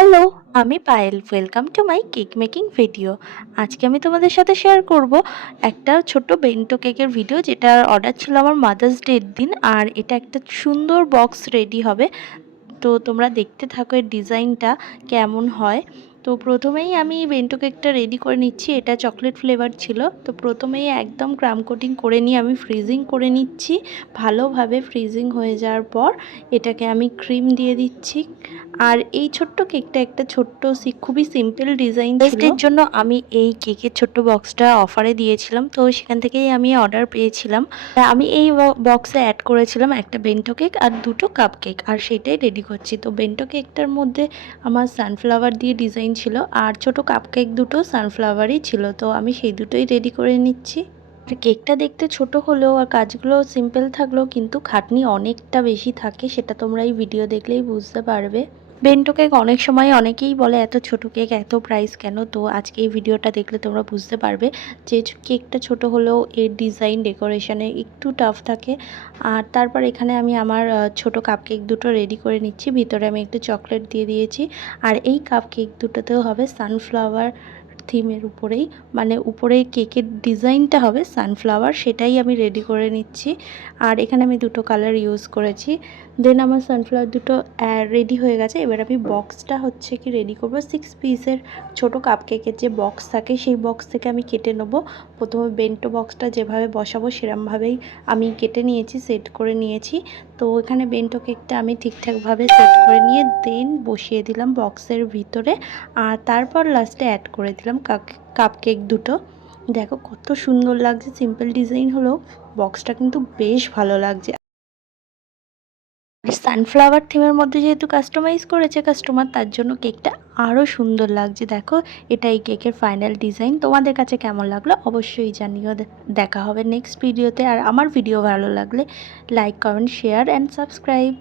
Hello, আমি Payel. Welcome to my cake making video. আজকে আমি তোমাদের সাথে শেয়ার করব একটা ছোট্ট বেন্টো কেকের ভিডিও, যেটার অর্ডার ছিল আমার মাদার্স ডের দিন। আর এটা একটা সুন্দর বক্স রেডি হবে। তো তোমরা দেখতে থাকো এর ডিজাইনটা কেমন হয়। তো প্রথমেই আমি বেন্টো কেকটা রেডি করে নিচ্ছি। এটা চকলেট ফ্লেভার ছিল। তো প্রথমেই একদম ক্রাম কোটিং করে নিয়ে আমি ফ্রিজিং করে নিচ্ছি। ভালোভাবে ফ্রিজিং হয়ে যাওয়ার পর এটাকে আমি ক্রিম দিয়ে দিচ্ছি। আর এই ছোট্ট কেকটা একটা ছোট্ট খুবই সিম্পল ডিজাইন ছিল। এর জন্য আমি এই কেকের ছোট্ট বক্সটা অফারে দিয়েছিলাম, তো সেখান থেকেই আমি অর্ডার পেয়েছিলাম। আমি এই বক্সে অ্যাড করেছিলাম একটা বেন্টো কেক আর দুটো কাপ কেক, আর সেটাই রেডি করছি। তো বেন্টো কেকটার মধ্যে আমার সানফ্লাওয়ার দিয়ে ডিজাইন ছিল, আর ছোট কাপ কেক দুটো সানফ্লাওয়ারই ছিল। তো আমি সেই দুটোই রেডি করে নিচ্ছি। কেকটা দেখতে ছোট হলেও আর কাজগুলো সিম্পল থাকলেও কিন্তু খাটনি অনেকটা বেশি থাকে, সেটা তোমরা এই ভিডিও দেখলেই বুঝতে পারবে। বেন্টো কেক অনেক সময় অনেকেই বলে এত ছোট কেক এত প্রাইস কেন। তো আজকে এই ভিডিওটা দেখলে তোমরা বুঝতে পারবে যে কেকটা ছোট হলেও এর ডিজাইন ডেকোরেশনে একটু টাফ থাকে। আর তারপর এখানে আমি আমার ছোট কাপ কেক দুটো রেডি করে নিচ্ছি। ভিতরে আমি একটু চকলেট দিয়ে দিয়েছি। আর এই কাপ কেক দুটোতেও হবে সানফ্লাওয়ার থিমের উপরেই, মানে উপরে কেকের ডিজাইনটা হবে সানফ্লাওয়ার, সেটাই আমি রেডি করে নিচ্ছি। আর এখানে আমি দুটো কালার ইউজ করেছি। দেন আমার সানফ্লাওয়ার দুটো রেডি হয়ে গেছে। এবার আমি বক্সটা হচ্ছে কি রেডি করব। 6 পিসের ছোট কাপ কেকের যে বক্স থাকে সেই বক্স থেকে আমি কেটে নেব। প্রথমে বেন্টো বক্সটা যেভাবে বসাবো সেরমভাবেই আমি কেটে নিয়েছি, সেট করে নিয়েছি। তো এখানে বেন্টো কেকটা আমি ঠিকঠাকভাবে সেট করে নিয়ে দেন বসিয়ে দিলাম বক্সের ভিতরে। আর তারপর লাস্টে অ্যাড করে দিলাম কাপ কেক দুটো। দেখো কত সুন্দর লাগছে। সিম্পল ডিজাইন হলেও বক্সটা কিন্তু বেশ ভালো লাগছে। সানফ্লাওয়ার থিমের মধ্যে যেহেতু কাস্টমাইজ করেছে কাস্টমার, তার জন্য কেকটা আরও সুন্দর লাগছে। দেখো এটা এই কেকের ফাইনাল ডিজাইন। তোমাদের কাছে কেমন লাগলো অবশ্যই জানিও। দেখা হবে নেক্সট ভিডিওতে। আর আমার ভিডিও ভালো লাগলে like, comment, share and subscribe.